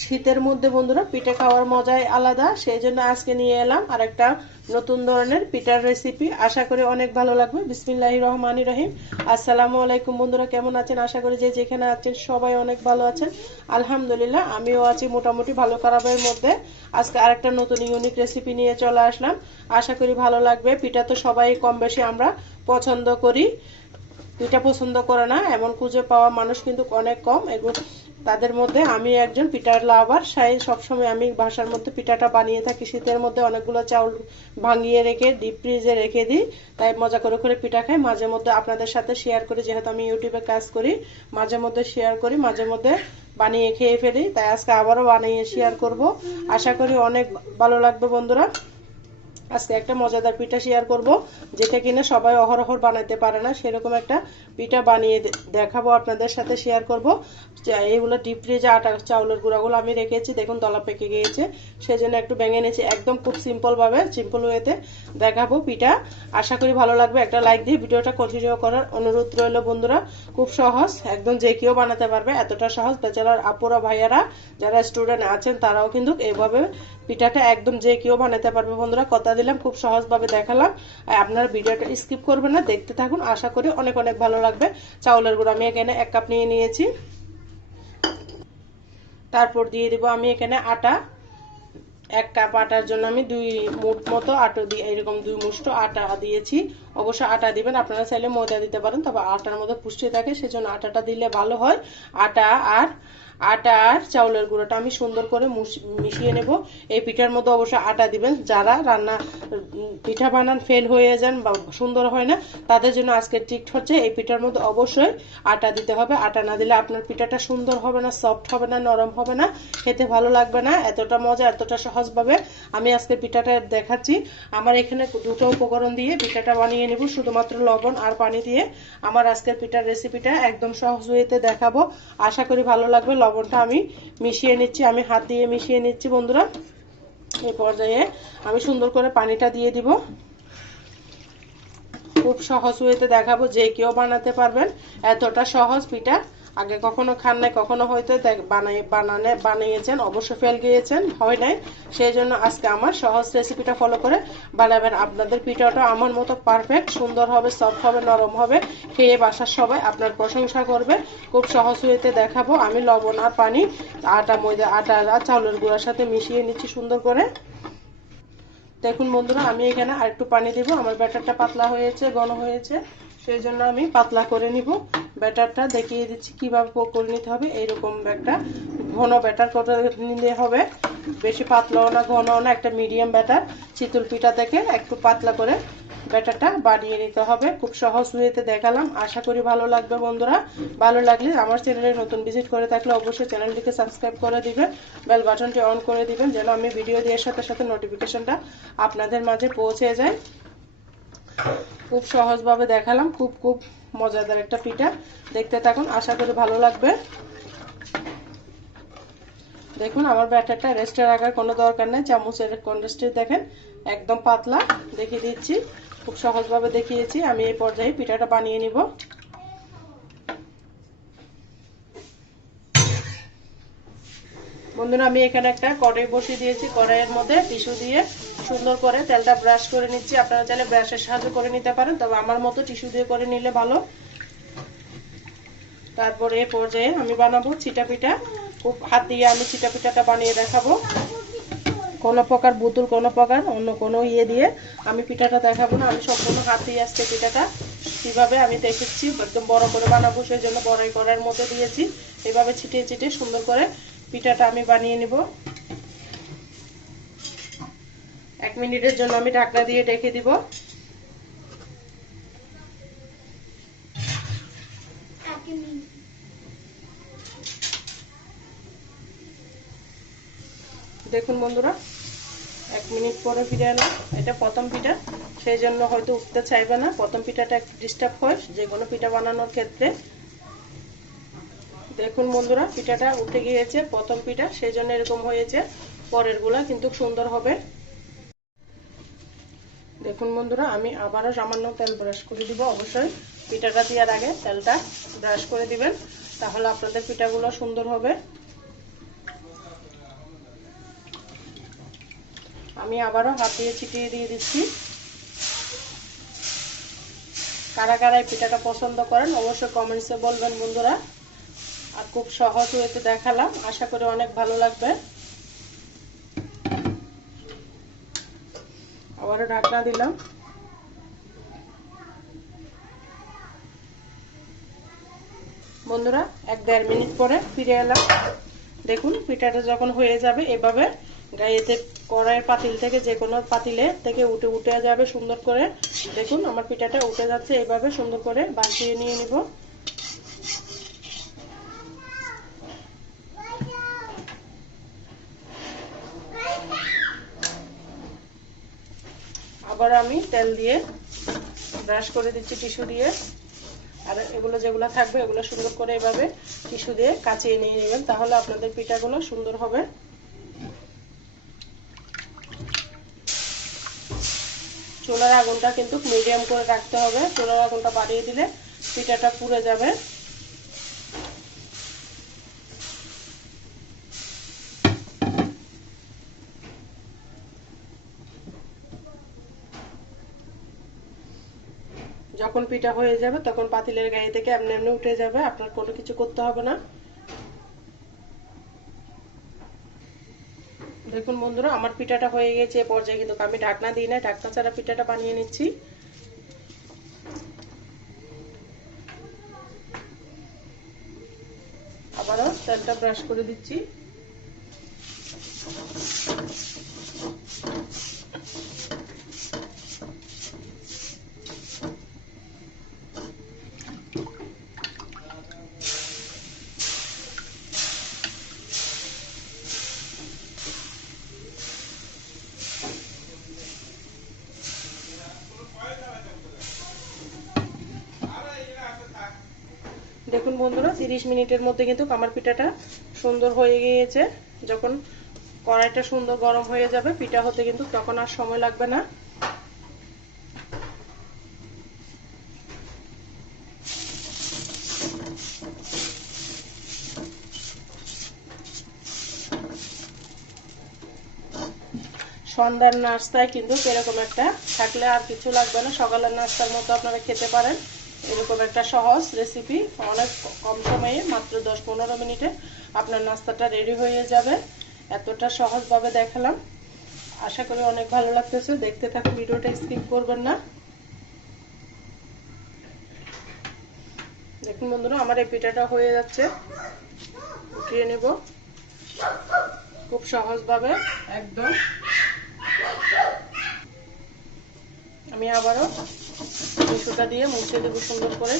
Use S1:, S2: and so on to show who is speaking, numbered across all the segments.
S1: শীতের মধ্যে বন্ধুরা পিঠা খাওয়ার মজাই আলাদা সেই জন্য আজকে নিয়ে এলাম আর একটা নতুন ধরনের পিঠার রেসিপি আশা করি অনেক ভালো লাগবে। বিসমিল্লাহ রহমান রহিম। আসসালামু আলাইকুম বন্ধুরা, কেমন আছেন? আশা করি যে যেখানে আছেন সবাই অনেক ভালো আছেন। আলহামদুলিল্লাহ, আমিও আছি মোটামুটি ভালো খারাপের মধ্যে। আজকে আরেকটা নতুন ইউনিক রেসিপি নিয়ে চলে আসলাম। আশা করি ভালো লাগবে। পিঠা তো সবাই কম বেশি আমরা পছন্দ করি। পিঠা পছন্দ করে না, এমন খুঁজে পাওয়া মানুষ কিন্তু অনেক কম। এগুলো তাদের মধ্যে আমি একজন পিঠার লাভার সাই সবসময় আমি বাসার মধ্যে পিঠাটা বানিয়ে থাকি, শীতের মধ্যে অনেকগুলো চাউল ভাঙিয়ে রেখে, ডিপ ফ্রিজে রেখে দিই, তাই মজা করে করে পিঠা খাই। মাঝে মধ্যে আপনাদের সাথে শেয়ার করি, যেহেতু আমি ইউটিউবে কাজ করি, মাঝে মধ্যে শেয়ার করি, মাঝে মধ্যে বানিয়ে খেয়ে ফেলি, তাই আজকে আবারও বানিয়ে শেয়ার করব। আশা করি অনেক ভালো লাগবে বন্ধুরা। আজকে একটা মজাদার পিঠা শেয়ার করব, যেটা কিনা সবাই অহরহর বানাইতে পারে না, সেরকম একটা পিঠা বানিয়ে দেখাবো আপনাদের সাথে শেয়ার করব। এইগুলো ডিপ ফ্রিজে আটা চাউলের গুঁড়াগুলো আমি রেখেছি, দেখুন দলা পেকে গিয়েছে। সেই জন্য একটু ভেঙে নিয়েছি, একদম খুব সিম্পলভাবে সিম্পল ওয়েতে দেখাবো পিঠা। আশা করি ভালো লাগবে, একটা লাইক দিয়ে ভিডিওটা কন্টিনিউ করার অনুরোধ রইল বন্ধুরা। খুব সহজ, একদম যে কেউ বানাতে পারবে, এতটা সহজ। বেচারার আপুরা, ভাইয়ারা, যারা স্টুডেন্ট আছেন, তারাও কিন্তু এইভাবে পিঠাটা একদম যে কেউ বানাতে পারবে বন্ধুরা, কথা দিলাম, খুব সহজভাবে দেখালাম। আপনার ভিডিওটা স্কিপ করবেন না, দেখতে থাকুন, আশা করি অনেক অনেক ভালো লাগবে। চাউলের গুঁড়ো আমি এখানে এক কাপ নিয়ে নিয়েছি। তারপর দিয়ে দিব আমি এখানে আটা। এক কাপ আটার জন্য আমি দুই মুঠ মতো আটা দিয়ে, এরকম দুই মুষ্ট আটা দিয়েছি। অবশ্য আটা দিবেন, আপনারা চাইলে ময়দা দিতে পারেন, তবে আটার মধ্যে পুষ্টি থাকে, সেজন্য আটাটা দিলে ভালো হয়। আটা আর আটা আর চাউলের গুঁড়োটা আমি সুন্দর করে মিশিয়ে নেব। এই পিঠার মধ্যে অবশ্যই আটা দিবেন। যারা রান্না পিঠা বানান ফেল হয়ে যান বা সুন্দর হয় না, তাদের জন্য আজকে টিক্ট হচ্ছে এই পিঠার মধ্যে অবশ্যই আটা দিতে হবে। আটা না দিলে আপনার পিঠাটা সুন্দর হবে না সফট হবে না, নরম হবে না, খেতে ভালো লাগবে না, এতটা মজা, এতটা সহজভাবে আমি আজকে পিঠাটা দেখাচ্ছি। আমার এখানে দুটো উপকরণ দিয়ে পিঠাটা বানিয়ে নেব, শুধুমাত্র লবণ আর পানি দিয়ে। আমার আজকের পিঠার রেসিপিটা একদম সহজ হয়েতে দেখাবো। আশা করি ভালো লাগবে। লবণটা আমি মিশিয়ে নিচ্ছি, আমি হাত দিয়ে মিশিয়ে নিচ্ছি বন্ধুরা। এই পর্যায়ে আমি সুন্দর করে পানিটা দিয়ে দিব। খুব সহজ হয়েতে দেখাবো যে কেউ বানাতে পারবেন, এতটা সহজ পিঠা। আগে কখনো খান নাই, কখনো হয়তো বানাই, বানানে, বানিয়েছেন, অবশ্য ফেল গিয়েছেন, হয় নাই। সেই জন্য আজকে আমার সহজ রেসিপিটা ফলো করে বানাবেন আপনাদের পিঠাটা আমার মতো পারফেক্ট সুন্দর হবে সফট হবে, নরম হবে, খেয়ে বাসার সবাই আপনার প্রশংসা করবে। খুব সহজ হইতে দেখাবো, আমি লবণ আর পানি, আটা, ময়দা, আটা আর চাউলের গুঁড়ার সাথে মিশিয়ে নিচ্ছি সুন্দর করে। দেখুন বন্ধুরা, আমি এখানে আর একটু পানি দেবো, আমার ব্যাটারটা পাতলা হয়েছে, ঘন হয়েছে। সেই জন্য আমি পাতলা করে নিব। ব্যাটারটা দেখিয়ে দিচ্ছি কীভাবে করে নিতে হবে। এইরকম একটা ঘন ব্যাটার করে নিতে হবে। বেশি পাতলাও না, ঘনও না, একটা মিডিয়াম ব্যাটার। চিতুল পিঠা থেকে একটু পাতলা করে ব্যাটারটা বানিয়ে নিতে হবে। খুব সহজ ওয়েতে দেখালাম। আশা করি ভালো লাগবে বন্ধুরা। ভালো লাগলে আমার চ্যানেলে নতুন ভিজিট করে থাকলে অবশ্যই চ্যানেলটিকে সাবস্ক্রাইব করে দিবেন, বেল বাটনটি অন করে দিবেন, যেন আমি ভিডিও দেওয়ার সাথে সাথে নোটিফিকেশনটা আপনাদের মাঝে পৌঁছে যায়। খুব সহজভাবে দেখালাম, খুব খুব মজাদার একটা পিঠা। দেখতে থাকুন, আশা করি ভালো লাগবে। দেখুন, আমার ব্যাটারটা রেস্টে রাখার কোনো দরকার নেই, চামচের কন্ডেস্টে দেখেন, একদম পাতলা। দেখিয়ে দিচ্ছি, খুব সহজভাবে দেখিয়েছি, আমি এই পর্যায়ে পিঠাটা বানিয়ে নিব। বন্ধুরা, আমি এখানে একটা কড়াই বসিয়ে দিয়েছি। কড়াইয়ের মধ্যে টিস্যু দিয়ে সুন্দর করে তেলটা ব্রাশ করে নিচ্ছি। আপনারা চাইলে ব্রাশের সাহায্য করে নিতে পারেন, তবে আমার মতো টিস্যু দিয়ে করে নিলে ভালো। তারপরে এ পর্যায়ে আমি বানাবো চিটা পিঠা খুব হাত দিয়ে আমি চিটা পিঠাটা বানিয়ে দেখাবো। কোনো প্রকার বুতুল, কোনো প্রকার অন্য কোনো ইয়ে দিয়ে আমি পিঠাটা দেখাবো না। আমি সম্পূর্ণ হাত দিয়ে আসছে পিঠাটা কীভাবে আমি দেখেছি, একদম বড় করে বানাবো, সেই জন্য বড়াই করার মধ্যে দিয়েছি। এভাবে ছিটিয়ে ছিটিয়ে সুন্দর করে পিঠাটা আমি বানিয়ে নিব। এক মিনিটের জন্য আমি ঢাকনা দিয়ে রেখে দিব। দেখুন বন্ধুরা এক মিনিট পরে ফিরে এলাম। এটা প্রথম পিঠা সেই জন্য হয়তো উঠতে চাইবে না। প্রথম পিঠাটা একটু ডিস্টার্ব হয় যে কোনো পিঠা বানানোর ক্ষেত্রে। দেখুন বন্ধুরা, পিঠাটা উঠে গিয়েছে, প্রথম পিঠা সেই জন্য এরকম হয়েছে। পরেরগুলা কিন্তু সুন্দর হবে। দেখুন বন্ধুরা, আমি আবারও সামান্য তেল ব্রাশ করে দিব, অবশ্যই। পিঠাটা দেওয়ার আগে তেলটা ব্রাশ করে দিবেন, তাহলে আপনাদের পিঠাগুলো সুন্দর হবে। আমি আবারও হাত দিয়ে ছিটিয়ে দিয়ে দিচ্ছি। কারা কারা এই পিঠাটা পছন্দ করেন, অবশ্যই কমেন্টসে বলবেন বন্ধুরা। আর খুব সহজ ওয়েতে দেখালাম। আশা করি অনেক ভালো লাগবে। আবারও ঢাকনা দিলাম। বন্ধুরা, এক দেড় মিনিট পরে ফিরে এলাম। দেখুন, পিঠাটা যখন হয়ে যাবে, এভাবে গায়েতে কড়াইয়ের পাতিল থেকে যে কোনো পাতিলে থেকে উঠে উঠে যাবে সুন্দর করে। দেখুন, আমার পিঠাটা উঠে যাচ্ছে। এভাবে সুন্দর করে বাঁচিয়ে নিয়ে নিব। আবার আমি তেল দিয়ে ব্রাশ করে দিচ্ছি টিস্যু দিয়ে। আর এগুলো যেগুলো থাকবে, এগুলো সুন্দর করে এভাবে টিস্যু দিয়ে কাচিয়ে নিয়ে নেবেন, তাহলে আপনাদের পিঠাগুলো সুন্দর হবে। চুলার আগুনটা কিন্তু মিডিয়াম করে রাখতে হবে। চুলার আগুনটা বাড়িয়ে দিলে পিঠাটা পুড়ে যাবে। যখন পিঠা হয়ে যাবে, তখন পাতিলের গায়ে থেকে এমনি এমনি উঠে যাবে। আপনার কোনো কিছু করতে হবে না। দেখুন বন্ধুরা, আমার পিঠাটা হয়ে গেছে, এ পর্যায়ে কিন্তু আমি ঢাকনা দিই না, ঢাকনা ছাড়া পিঠাটা বানিয়ে নিচ্ছি। আবারও তেলটা ব্রাশ করে দিচ্ছি। দেখুন বন্ধুরা, তিরিশ মিনিটের মধ্যে কিন্তু কামার পিঠাটা সুন্দর হয়ে গিয়েছে। যখন কড়াইটা সুন্দর গরম হয়ে যাবে, পিঠা হতে কিন্তু তখন আর সময় লাগবে না। সন্ধ্যার নাস্তায় কিন্তু এরকম একটা থাকলে আর কিছু লাগবে না। সকালের নাস্তার মতো আপনারা খেতে পারেন। এরকম একটা সহজ রেসিপি অনেক কম সময়ে, মাত্র দশ পনেরো মিনিটে আপনার নাস্তাটা রেডি হয়ে যাবে। এতটা সহজভাবে দেখালাম। আশা করি অনেক ভালো লাগতেছে। দেখতে থাকুন, ভিডিওটা স্কিপ করবেন না। দেখুন বন্ধুরা, আমার এই পিঠাটা হয়ে যাচ্ছে। উঠিয়ে নেব। খুব সহজভাবে, একদম। আমি আবারও টিস্যুটা দিয়ে মুছে দেবো সুন্দর করে।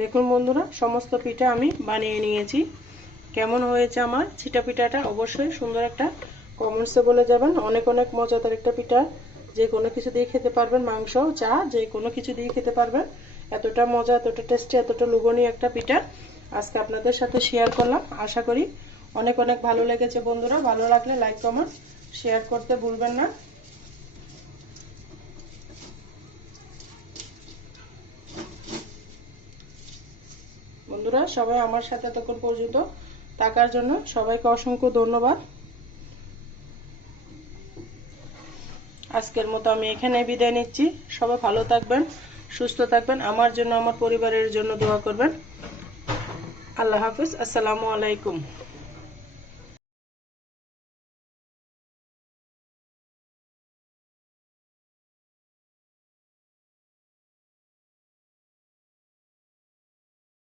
S1: দেখুন বন্ধুরা, সমস্ত পিঠা আমি বানিয়ে নিয়েছি। কেমন হয়েছে আমার ছিটা পিঠাটা অবশ্যই সুন্দর একটা কমেন্টসে বলে যাবেন। অনেক অনেক মজাদার একটা পিঠা যে কোনো কিছু দিয়ে খেতে পারবেন, মাংস, চা, যে কোনো কিছু দিয়ে খেতে পারবেন। এতটা মজা, এতটা টেস্টি এতটা লুবনীয় একটা পিঠা আজকে আপনাদের সাথে শেয়ার করলাম। আশা করি অনেক অনেক ভালো লেগেছে বন্ধুরা। ভালো লাগলে লাইক কমেন্ট শেয়ার করতে ভুলবেন না। বন্ধুরা, সবাই আমার সাথে তখন পর্যন্ত থাকার জন্য সবাইকে অসংখ্য ধন্যবাদ। আজকের মতো আমি এখানে বিদায় নিচ্ছি। সবাই ভালো থাকবেন, সুস্থ থাকবেন, আমার জন্য, আমার পরিবারের জন্য দোয়া করবেন। আল্লাহ হাফিজ, আসসালামু আলাইকুম।